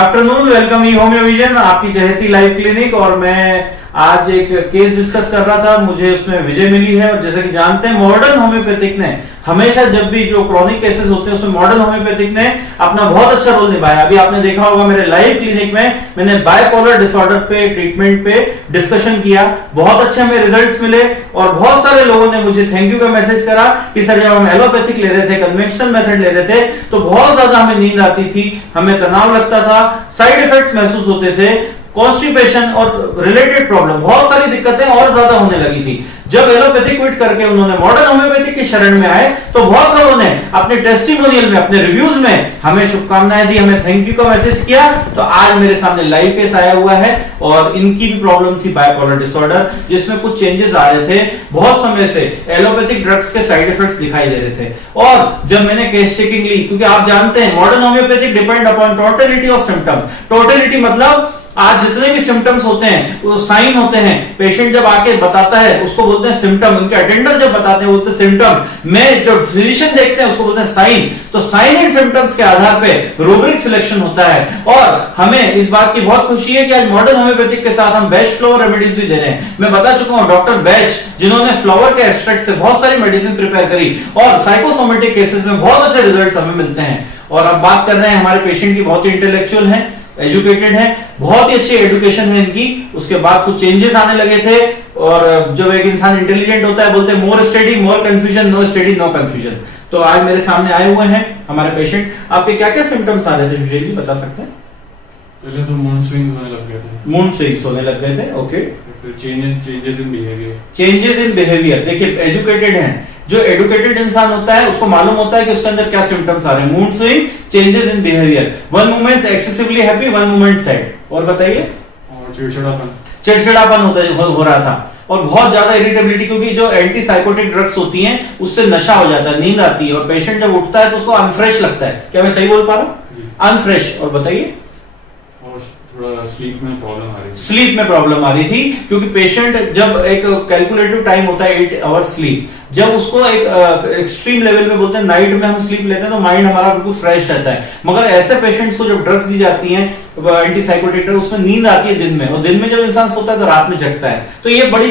Afternoon, welcome ई homeo vision, आपकी चहेती live clinic. और मैं आज एक केस डिस्कस कर रहा था, मुझे उसमें विजय मिली है। और जैसे कि जानते हैं, मॉडर्न होम्योपैथिक ने हमेशा जब भी जो क्रॉनिक केसेस होते हैं उसमें मॉडर्न होम्योपैथिक ने अपना बहुत अच्छा रोल निभाया। अभी आपने देखा होगा मेरे लाइव क्लिनिक में मैंने बाइपोलर डिसऑर्डर पे ट्रीटमेंट पे डिस्कशन किया, बहुत अच्छे हमें रिजल्ट्स मिले। और बहुत सारे लोगों ने मुझे थैंक यू का मैसेज करा कि सर जब हम एलोपैथिक ले रहे थे, कन्वेंशनल मेथड ले रहे थे, तो बहुत ज्यादा हमें नींद आती थी, हमें तनाव लगता था, साइड इफेक्ट्स महसूस होते थे, कॉन्स्टिपेशन और रिलेटेड प्रॉब्लम, बहुत सारी दिक्कतें और ज्यादा होने लगी थी। जब एलोपैथिक क्विट करके उन्होंने मॉडर्न होम्योपैथिक की शरण में आए तो बहुत लोगों ने अपने टेस्टिमोनियल में, अपने रिव्यूज में हमें शुभकामनाएं दी, हमें थैंक यू का मैसेज किया। तो आज मेरे सामने लाइव केस आया हुआ है और इनकी भी प्रॉब्लम थी बाइपोलर डिसऑर्डर, जिसमें कुछ चेंजेस आ रहे थे। बहुत समय से एलोपैथिक ड्रग्स के साइड इफेक्ट्स दिखाई दे रहे थे। और जब मैंने केस चेकिंग ली, क्योंकि आप जानते हैं modern homeopathic depend upon totality of symptoms. Totality मतलब आज जितने भी सिम्टम्स होते हैं वो साइन होते हैं। पेशेंट जब आके बताता है उसको बोलते हैं सिम्टम, उनके अटेंडर जब बताते हैं बोलते हैं सिम्टम, में जो फिजिशियन देखते हैं उसको बोलते हैं साइन। तो साइन एंड सिम्टम्स के आधार पे रूब्रिक सिलेक्शन होता है। और हमें इस बात की बहुत खुशी है कि आज मॉडर्न होम्योपैथिक के साथ हम बेस्ट फ्लावर रेमेडीज भी दे रहे हैं। मैं बता चुका हूं डॉक्टर बैच, जिन्होंने फ्लावर के एक्सट्रैक्ट से बहुत सारी मेडिसिन प्रिपेयर करी और साइकोसोमेटिक केसेस में बहुत अच्छे रिजल्ट हमें मिलते हैं। और अब बात कर रहे हैं हमारे पेशेंट की, बहुत ही इंटेलेक्चुअल है, एजुकेटेड है, बहुत ही अच्छी एजुकेशन है इनकी। उसके बाद कुछ चेंजेस आने लगे थे। और जब एक इंसान इंटेलिजेंट होता है बोलते हैं more study more confusion, no study no confusion. तो आज मेरे सामने आए हुए हैं हमारे पेशेंट। आपके क्या क्या सिम्टम्स आ रहे थे विजय, बता सकते हैं? पहले तो मूड स्विंग्स होने लग गए थे। मूड स्विंग्स होने लग गए थे, ओके। फिर changes in behaviour. Changes in behaviour, देखिए एजुकेटेड हैं, जो एजुकेटेड इंसान होता है उसको मालूम होता है कि उसके अंदर क्या सिम्टम्स आ रहे हैं। Mood swing, changes in behaviour, one moment excessively happy, one moment sad. और बताइए? और चिड़चिड़ापन हो रहा था और बहुत ज्यादा इरिटेबिलिटी, क्योंकि जो एंटी साइकोटिक ड्रग्स होती हैं उससे नशा हो जाता है, नींद आती है और पेशेंट जब उठता है तो उसको अनफ्रेश लगता है। क्या मैं सही बोल पा रहा हूँ? अनफ्रेश। और बताइए? थोड़ा स्लीप में प्रॉब्लम आ रही थी। स्लीप में प्रॉब्लम आ रही थी, क्योंकि पेशेंट जब एक कैलकुलेटिव टाइम होता है 8 आवर स्लीप, जब उसको एक एक्सट्रीम लेवल में बोलते हैं नाइट में हम स्लीप लेते हैं तो माइंड हमारा बिल्कुल फ्रेश रहता है। मगर ऐसे पेशेंट्स को जब ड्रग्स दी जाती हैं एंटी साइकोटिक ड्रग्स, उसमें नींद आती है दिन में, और दिन में जब इंसान सोता है तो रात में जगता है। तो ये बड़ी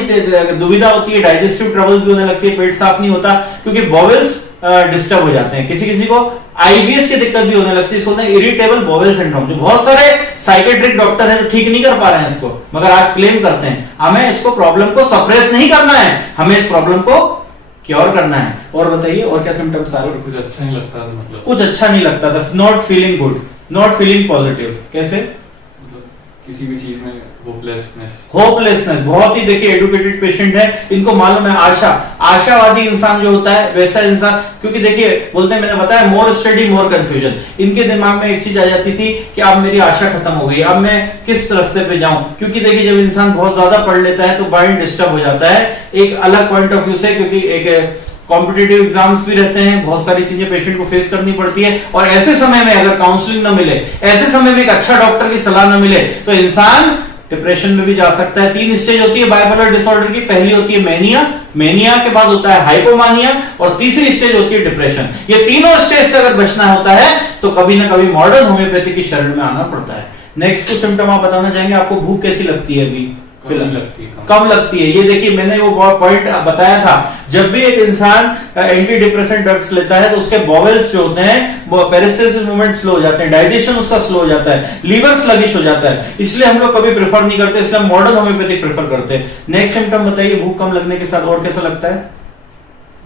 दुविधा होती है, डाइजेस्टिव ट्रबल्स भी होने लगती है, पेट साफ नहीं होता, क्योंकि बॉवेल्स डिस्टर्ब हो जाते हैं। किसी किसी को आईबीएस की दिक्कत भी होने लगती है, इसको इरिटेबल बॉवेल सिंड्रोम, जो बहुत सारे साइकेट्रिक डॉक्टर हैं जो ठीक नहीं कर पा रहे हैं इसको, मगर आज क्लेम करते हैं हमें इसको प्रॉब्लम को सप्रेस नहीं करना है, हमें इस प्रॉब्लम को क्योर करना है। और बताइए और क्या सिम्टम्स आ रहे हैं? कुछ अच्छा नहीं लगता था, मतलब कुछ अच्छा नहीं लगता था, not feeling good, not feeling positive. कैसे? मतलब किसी भी चीज में होपलेसनेस। बहुत ही देखिए एजुकेटेड पेशेंट है, इनको मालूम है आशावादी इंसान जो होता है वैसा इंसान, क्योंकि देखिए बोलते हैं, मैंने बताया मोर स्टडी मोर कंफ्यूजन। इनके दिमाग में एक चीज आ जाती थी कि अब मेरी आशा खत्म हो गई, अब मैं किस रास्ते पे जाऊं। क्योंकि देखिए जब इंसान बहुत ज्यादा पढ़ लेता है तो माइंड डिस्टर्ब हो जाता है, एक अलग पॉइंट ऑफ व्यू से, क्योंकि एक कॉम्पिटिटिव एग्जाम्स भी रहते हैं, बहुत सारी चीजें पेशेंट को फेस करनी पड़ती है। और ऐसे समय में अगर काउंसलिंग ना मिले, ऐसे समय में एक अच्छा डॉक्टर की सलाह ना मिले, तो इंसान डिप्रेशन में भी जा सकता है। 3 स्टेज होती है बाइपोलर डिसऑर्डर की। पहली होती है मैनिया, मैनिया के बाद होता है हाइपोमानिया, और तीसरी स्टेज होती है डिप्रेशन। ये तीनों स्टेज से अगर बचना होता है तो कभी ना कभी मॉडर्न होम्योपैथी की शरण में आना पड़ता है। नेक्स्ट कुछ सिम्टम आप बताना चाहेंगे? आपको भूख कैसी लगती है अभी? कम लगती है। ये देखिए मैंने वो पॉइंट बताया था, जब भी एक इंसान एंटी डिप्रेसेंट ड्रग्स लेता है तो उसके बॉवेल्स जो होते हैं वो पेरिस्टल्सिस मूवमेंट स्लो हो जाते हैं, डाइजेशन उसका स्लो हो जाता है, लीवर स्लगिश हो जाता है। इसलिए हम लोग कभी प्रेफर नहीं करते, इसलिए मॉडर्न होम्योपैथिक प्रेफर करते हैं। नेक्स्ट सिम्टम बताइए, भूख कम लगने के साथ और कैसा लगता है?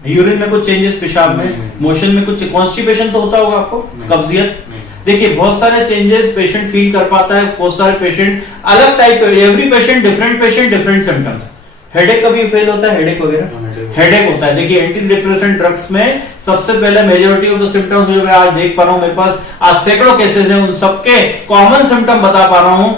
यूरिन में कुछ चेंजेस, पेशाब में, मोशन में कुछ, कॉन्स्टिपेशन तो होता होगा आपको, कब्जियत। देखिए बहुत सारे चेंजेस पेशेंट फील कर पाता है, बहुत सारे पेशेंट अलग type, every patient different symptoms. Headache कभी फेल होता है? हेडेक वगैरह हेडेक होता है। देखिए एंटी डिप्रेसेंट ड्रग्स में सबसे पहले मेजॉरिटी ऑफ द सिम्टम्स जो मैं आज देख पा रहा हूं, मेरे पास आज सैकड़ों केसेस हैं, उन सबके कॉमन सिम्टम बता पा रहा हूं।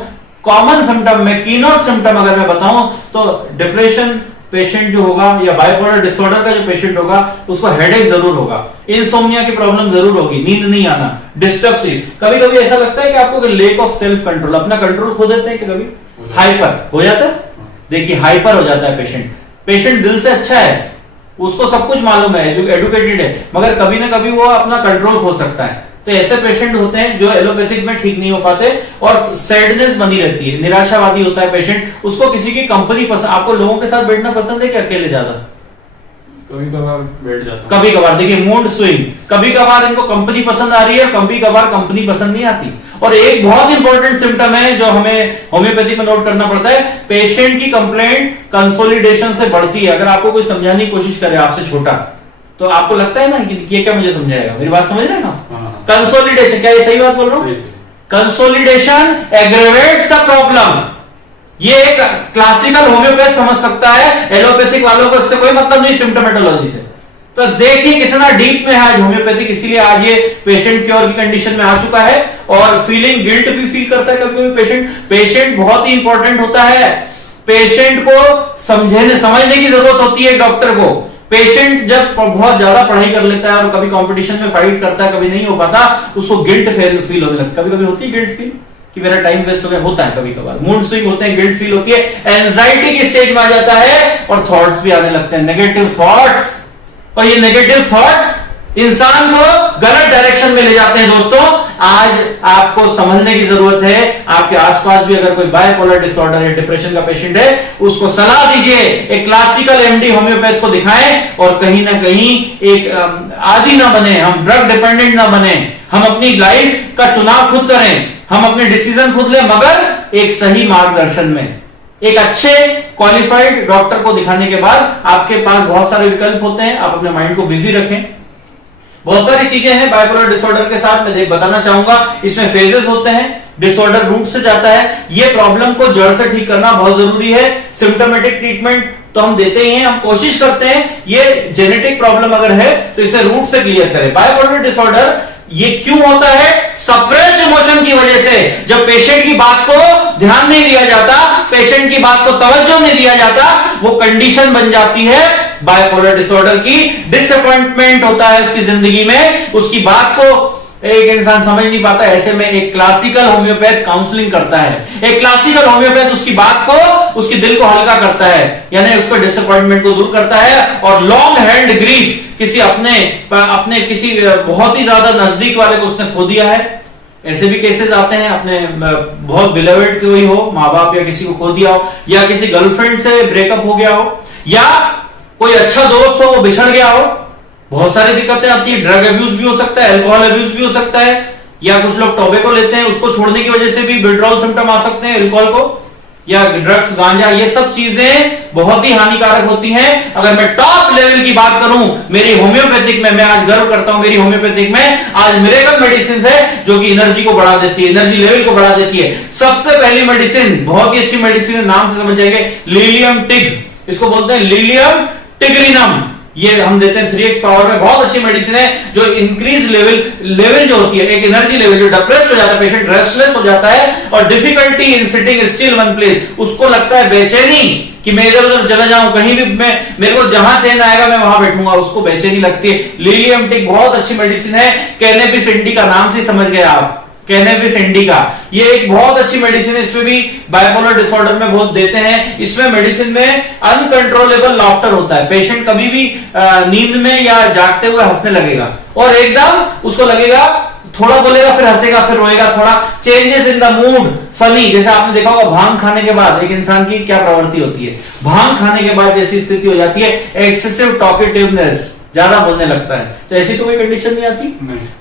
कॉमन सिम्टम में कीनोट सिम्टम अगर मैं बताऊं तो डिप्रेशन पेशेंट जो होगा या बाइपोलर डिसऑर्डर का जो पेशेंट होगा उसको हेडेक जरूर होगा, इंसोम्निया की प्रॉब्लम जरूर होगी, नींद नहीं आना, डिस्टर्ब स्लीप। कभी कभी ऐसा लगता है कि आपको लेक ऑफ सेल्फ कंट्रोल, अपना कंट्रोल खो देते हैं कि कभी हाइपर हो जाता है। देखिए हाइपर हो जाता है पेशेंट दिल से अच्छा है, उसको सब कुछ मालूम है, एजुकेटेड है, मगर कभी ना कभी वो अपना कंट्रोल खो सकता है। तो ऐसे पेशेंट होते हैं जो एलोपैथिक में ठीक नहीं हो पाते और सैडनेस बनी रहती है, निराशावादी होता है पेशेंट, उसको किसी की कंपनी पसंद। आपको लोगों के साथ बैठना पसंद है कि अकेले ज्यादा? कभी कभार बैठ जाता हूं। कभी कभार, देखिए मूड स्विंग, कभी कभार इनको कंपनी पसंद आ रही है, कभी कभार कंपनी पसंद नहीं आती। और एक बहुत इंपॉर्टेंट सिम्टम है जो हमें होम्योपैथी में नोट करना पड़ता है, पेशेंट की कंप्लेंट कंसोलिडेशन से बढ़ती है। अगर आपको कोई समझाने की कोशिश करे आपसे छोटा, तो आपको लगता है ना कि ये क्या मुझे समझाएगा, मेरी बात समझ रहे हैं ना? कंसोलिडेशन, क्या ये सही बात बोल रहा हूं? Consolidation aggravates the problem. ये एक क्लासिकल होम्योपैथ समझ सकता है, एलोपैथिक वालों को इससे कोई मतलब नहीं सिम्टोमेटोलॉजी से। तो देखिए कितना डीप में है आज होम्योपैथिक, इसीलिए आज ये पेशेंट क्योर की कंडीशन में आ चुका है और फीलिंग गिल्ट भी फील करता है कभी कभी पेशेंट बहुत ही इंपॉर्टेंट होता है। पेशेंट को समझने की जरूरत होती है डॉक्टर को। पेशेंट जब बहुत ज्यादा पढ़ाई कर लेता है और कभी कंपटीशन में फाइट करता है, कभी नहीं हो पाता, उसको गिल्ट फील होने लगता है। कभी कभी होती है गिल्ट फील कि मेरा टाइम वेस्ट हो गया, होता है कभी कभार, मूड स्विंग होते हैं, गिल्ट फील होती है, एंजाइटी की स्टेज में आ जाता है और थॉट्स भी आने लगते हैं, नेगेटिव थॉट्स। और ये नेगेटिव थॉट्स इंसान को गलत डायरेक्शन में ले जाते हैं। दोस्तों आज आपको समझने की जरूरत है, आपके आसपास भी अगर कोई बाइपोलर डिसऑर्डर या डिप्रेशन का पेशेंट है, उसको सलाह दीजिए, एक क्लासिकल एमडी होम्योपैथ को दिखाएं और कहीं ना कहीं एक आदी ना बने, हम ड्रग डिपेंडेंट ना बने, हम अपनी लाइफ का चुनाव खुद करें, हम अपने डिसीजन खुद लें, मगर एक सही मार्गदर्शन में। एक अच्छे क्वालिफाइड डॉक्टर को दिखाने के बाद आपके पास बहुत सारे विकल्प होते हैं, आप अपने माइंड को बिजी रखें। बहुत सारी चीजें हैं बाइपोलर डिसऑर्डर के साथ, मैं बताना चाहूंगा। इसमें फेजेस होते हैं, डिसऑर्डर रूट से जाता है, ये प्रॉब्लम को जड़ से ठीक करना बहुत जरूरी है। सिम्टोमेटिक ट्रीटमेंट तो हम देते ही हैं, हम कोशिश करते हैं ये जेनेटिक प्रॉब्लम अगर है तो इसे रूट से क्लियर करें। बाइपोलर डिसऑर्डर ये क्यों होता है? सप्रेस्ड इमोशन की वजह से। जब पेशेंट की बात को ध्यान नहीं दिया जाता, पेशेंट की बात को तवज्जो नहीं दिया जाता, वो कंडीशन बन जाती है बाइपोलर डिसऑर्डर की। डिसअपॉइंटमेंट होता है उसकी जिंदगी में, उसकी बात को एक इंसान समझ नहीं पाता। ऐसे में एक क्लासिकल होम्योपैथ काउंसलिंग करता है, एक क्लासिकल होम्योपैथ उसकी बात को, उसकी दिल को हल्का करता है, यानी उसको डिसअपॉइंटमेंट को दूर करता है। और लॉन्ग हैंड ग्रीफ, किसी अपने किसी बहुत ही ज्यादा नजदीक वाले को उसने खो दिया है, ऐसे भी केसेस आते हैं, अपने बहुत बिलवेड कोई हो, माँ बाप या किसी को खो दिया हो, या किसी गर्लफ्रेंड से ब्रेकअप हो गया हो, या कोई अच्छा दोस्त हो वो बिछड़ गया हो। बहुत सारी दिक्कतें आती है, ड्रग अब्यूज भी हो सकता है, अल्कोहल अब्यूज भी हो सकता है, या कुछ लोग टोबैको लेते हैं, उसको छोड़ने की वजह से भी विड्रॉल सिम्टम आ सकते हैं, अल्कोहल को या ड्रग्स, गांजा, ये सब चीजें बहुत ही हानिकारक होती हैं। अगर मैं टॉप लेवल की बात करूं, मेरी होम्योपैथिक में, मैं आज गर्व करता हूं मेरी होम्योपैथिक में आज मिरेकल मेडिसिन है जो कि एनर्जी को बढ़ा देती है, एनर्जी लेवल को बढ़ा देती है। सबसे पहली मेडिसिन, बहुत ही अच्छी मेडिसिन है, नाम से समझ जाएंगे, लिलियम टिग, इसको बोलते हैं लिलियम टिग्रिनम। ये हम देते हैं 3x पावर में, बहुत अच्छी मेडिसिन है जो इंक्रीज लेवल जो होती है, एक एनर्जी लेवल, जो डिप्रेस्ड हो जाता है पेशेंट, रेस्टलेस हो जाता है और difficulty in sitting still one place, उसको लगता है बेचैनी कि मैं इधर उधर चला जाऊं, कहीं भी मेरे को जहां चैन आएगा मैं वहां बैठूंगा, उसको बेचैनी लगती है। लिलियम टिक बहुत अच्छी मेडिसिन है, कैनेबिस इंडिका, नाम से समझ गए आप, कैनेबिस इंडिका, ये एक बहुत अच्छी मेडिसिन है। इसमें भी बाइपोलर डिसऑर्डर में बहुत देते हैं। इसमें मेडिसिन में अनकंट्रोलेबल लाफ्टर होता है, पेशेंट कभी भी नींद में या जागते हुए हंसने लगेगा और एकदम उसको लगेगा, थोड़ा बोलेगा फिर हंसेगा फिर रोएगा, थोड़ा changes in the mood, funny. जैसे आपने देखा होगा भांग खाने के बाद एक इंसान की क्या प्रवृत्ति होती है, भांग खाने के बाद जैसी स्थिति हो जाती है, एक्सेसिव टॉकेटिवनेस, ज्यादा बोलने लगता है। तो ऐसी तो कोई कंडीशन नहीं आती।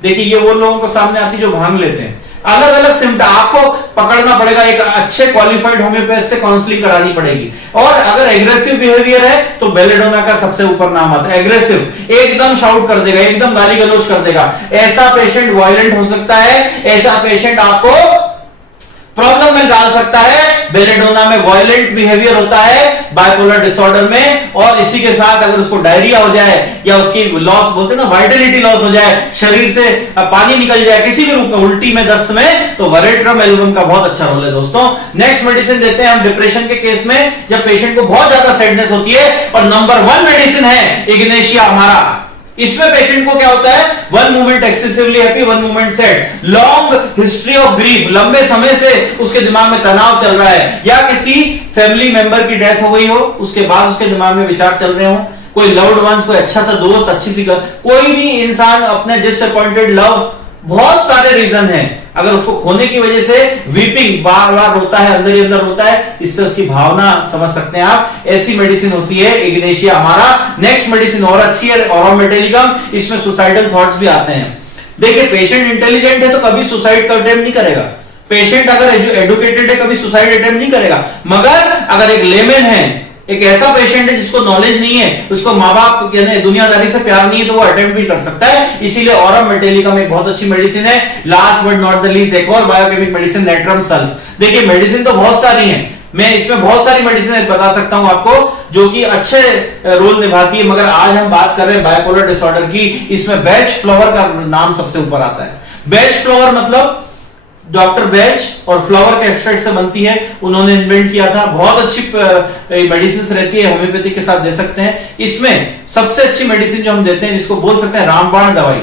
देखिए ये वो लोगों को सामने आती जो भांग लेते हैं। अलग अलग सिम्टम आपको पकड़ना पड़ेगा, एक अच्छे क्वालिफाइड होम्योपैथ से काउंसलिंग करानी पड़ेगी। और अगर एग्रेसिव बिहेवियर है तो बेलेडोना का सबसे ऊपर नाम आता है। एग्रेसिव, एकदम शाउट कर देगा, एकदम गाली गलौज कर देगा, ऐसा पेशेंट वायलेंट हो सकता है, ऐसा पेशेंट आपको प्रॉब्लम में डाल सकता है। बेलेडोना में वायलेंट बिहेवियर होता है, बाइपोलर डिसऑर्डर में, और इसी के साथ अगर उसको डायरिया हो जाए या उसकी लॉस बोलते हैं ना, वाइटलिटी लॉस हो जाए, शरीर से पानी निकल जाए किसी भी रूप में, उल्टी में, दस्त में, तो वरेट्रम एल्बम का बहुत अच्छा रोल है दोस्तों। नेक्स्ट मेडिसिन देते हैं हम डिप्रेशन के केस में, जब पेशेंट को बहुत ज्यादा सैडनेस होती है, और नंबर 1 मेडिसिन है इग्नेशिया हमारा। इसमें पेशेंट को क्या होता है, one moment excessively happy, one moment sad, long history of grief, लंबे समय से उसके दिमाग में तनाव चल रहा है, या किसी फैमिली मेंबर की डेथ हो गई हो, उसके बाद उसके दिमाग में विचार चल रहे हो, कोई लव्ड वंस, कोई अच्छा सा दोस्त, अच्छी सी कोई भी इंसान अपने डिसअपॉइंटेड लव बहुत सारे रीजन हैं। अगर उसको खोने की वजह से वीपिंग बार बार रोता है, अंदर ही अंदर रोता है, इससे उसकी भावना समझ सकते हैं आप। ऐसी मेडिसिन होती है इग्नेशिया। हमारा नेक्स्ट मेडिसिन और अच्छी है, ऑरम मेटेलिकम। इसमें सुसाइडल थॉट्स भी आते हैं। देखिए पेशेंट इंटेलिजेंट है तो कभी सुसाइड का अटेम्प्ट नहीं करेगा। पेशेंट अगर एजुकेटेड है कभी सुसाइड अटेम्प्ट नहीं करेगा। मगर अगर एक लेमन है, एक ऐसा पेशेंट है जिसको नॉलेज नहीं है, उसको माँ बाप यानी दुनियादारी से प्यार नहीं है, तो वो अटेम्प्ट भी कर सकता है। इसीलिए ऑरम मेटेलिकम एक बहुत अच्छी मेडिसिन है। Last but not the least एक और बायोकेमिक मेडिसिन नेट्रम सल्फ। देखिए मेडिसिन तो बहुत सारी है, मैं इसमें बहुत सारी मेडिसिन बता सकता हूं आपको जो कि अच्छे रोल निभाती है, मगर आज हम बात कर रहे हैं बाइपोलर डिसऑर्डर की। इसमें बैच फ्लावर का नाम सबसे ऊपर आता है। बैच फ्लावर मतलब डॉक्टर बैच और फ्लावर के एक्सट्रैक्ट से बनती है, उन्होंने इन्वेंट किया था। बहुत अच्छी मेडिसिन रहती है, होम्योपैथी के साथ दे सकते हैं। इसमें सबसे अच्छी मेडिसिन जो हम देते हैं, जिसको बोल सकते हैं रामबाण दवाई,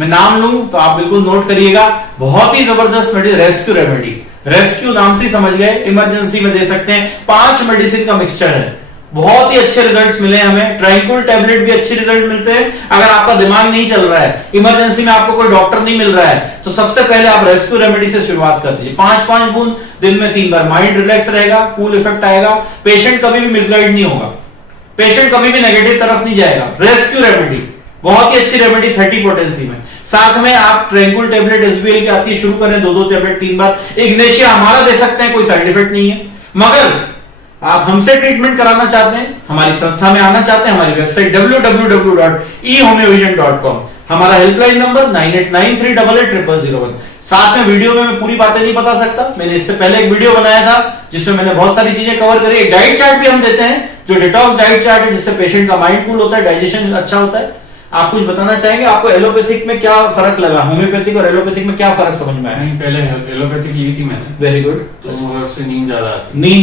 मैं नाम लूं तो आप बिल्कुल नोट करिएगा। बहुत ही जबरदस्त मेडिसिन, रेस्क्यू रेमेडी। रेस्क्यू नाम से समझ गए, इमरजेंसी में दे सकते हैं। 5 मेडिसिन का मिक्सचर है, बहुत ही अच्छे रिजल्ट्स मिले हमें। ट्रैंक्विल टैबलेट भी अच्छे रिजल्ट मिलते हैं। अगर आपका दिमाग नहीं चल रहा है, इमरजेंसी में आपको कोई डॉक्टर नहीं मिल रहा है, तो सबसे पहले आप रेस्क्यू रेमेडी से शुरुआत कर दीजिए। 5-5 बूंद दिन में 3 बार। माइंड रिलैक्स रहेगा, कूल इफेक्ट आएगा, पेशेंट कभी भी मिसगाइड नहीं होगा, पेशेंट कभी भी नेगेटिव तरफ नहीं जाएगा। रेस्क्यू रेमेडी बहुत ही अच्छी रेमेडी 30 पोटेंसी में। साथ में आप ट्रैंक्विल टैबलेट एसबीएल की आती है, शुरू करें 2-2 टैबलेट 3 बार। इग्नेशिया हमारा दे सकते हैं, कोई साइड इफेक्ट नहीं है। मगर आप हमसे ट्रीटमेंट कराना चाहते हैं, हमारी संस्था में आना चाहते हैं, हमारी वेबसाइट www.ehomeovision.com, हमारा हेल्पलाइन नंबर 9893880001। साथ में वीडियो में मैं पूरी बातें नहीं बता सकता, मैंने इससे पहले एक वीडियो बनाया था जिसमें मैंने बहुत सारी चीजें कवर करी। एक डाइट चार्ट भी हम देते हैं, जो डिटॉक्स डाइट चार्ट है, जिससे पेशेंट का माइंड कूल होता है, डाइजेशन अच्छा होता है। आप कुछ बताना चाहेंगे, आपको एलोपैथिक में क्या फर्क लगा, होम्योपैथिक और एलोपैथिक में क्या फर्क समझ में आया? नहीं, पहले एलोपैथिक ली थी मैंने। Very good. तो उससे नींद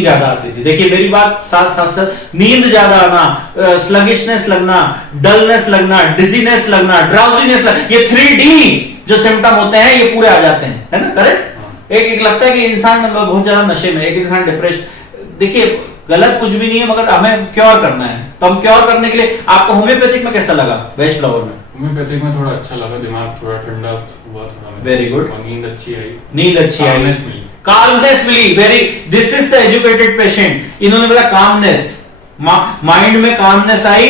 ज्यादा आती थी। देखिए मेरी बात साथ नींद ज्यादा आना, स्लगिशनेस लगना, डलनेस लगना, डिजीनेस लगना, ड्राउजीनेस लगना, ये 3D जो सिम्टम होते हैं ये पूरे आ जाते हैं, है ना? करेक्ट। एक लगता है कि इंसान बहुत ज्यादा नशे में, एक इंसान डिप्रेशन। देखिए गलत कुछ भी नहीं है, मगर हमें क्योर करना है। तो हम क्योर करने के लिए, आपको होम्योपैथिक में कैसा लगा? वेज फ्लावर में होम्योपैथिक में थोड़ा अच्छा लगा, दिमाग थोड़ा ठंडा हुआ, थोड़ा वेरी गुड। नींद अच्छी आई, कामनेस मिली। Very, this is the educated patient. इन्होंने बोला कामनेस, माइंड में कामनेस आई,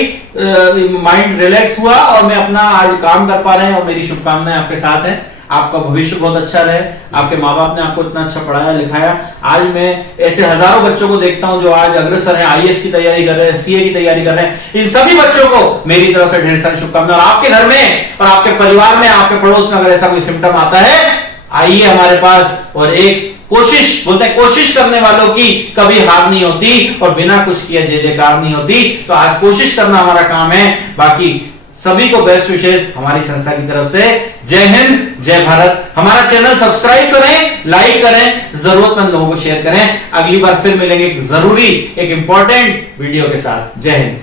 माइंड रिलैक्स हुआ और मैं अपना आज काम कर पा रहे हैं। और मेरी शुभकामनाएं आपके साथ हैं, आपका भविष्य बहुत अच्छा रहे। आपके माँ बाप ने आपको इतना अच्छा पढ़ाया लिखाया। आज मैं ऐसे हजारों बच्चों को देखता हूं जो आज अग्रसर हैं, आईएएस की तैयारी कर रहे हैं, सीए की तैयारी कर रहे हैं। इन सभी बच्चों को मेरी तरफ से ढेर सारी शुभकामनाएं। और आपके घर में और आपके परिवार में, आपके पड़ोस में अगर ऐसा कोई सिम्टम आता है, आइए हमारे पास। और एक कोशिश, बोलते हैं कोशिश करने वालों की कभी हार नहीं होती और बिना कुछ किए जय जयकार नहीं होती। तो आज कोशिश करना हमारा काम है। बाकी सभी को बेस्ट विशेष हमारी संस्था की तरफ से। जय हिंद, जय भारत। हमारा चैनल सब्सक्राइब करें, लाइक करें, जरूरतमंद लोगों को शेयर करें। अगली बार फिर मिलेंगे एक जरूरी, एक इंपॉर्टेंट वीडियो के साथ। जय हिंद।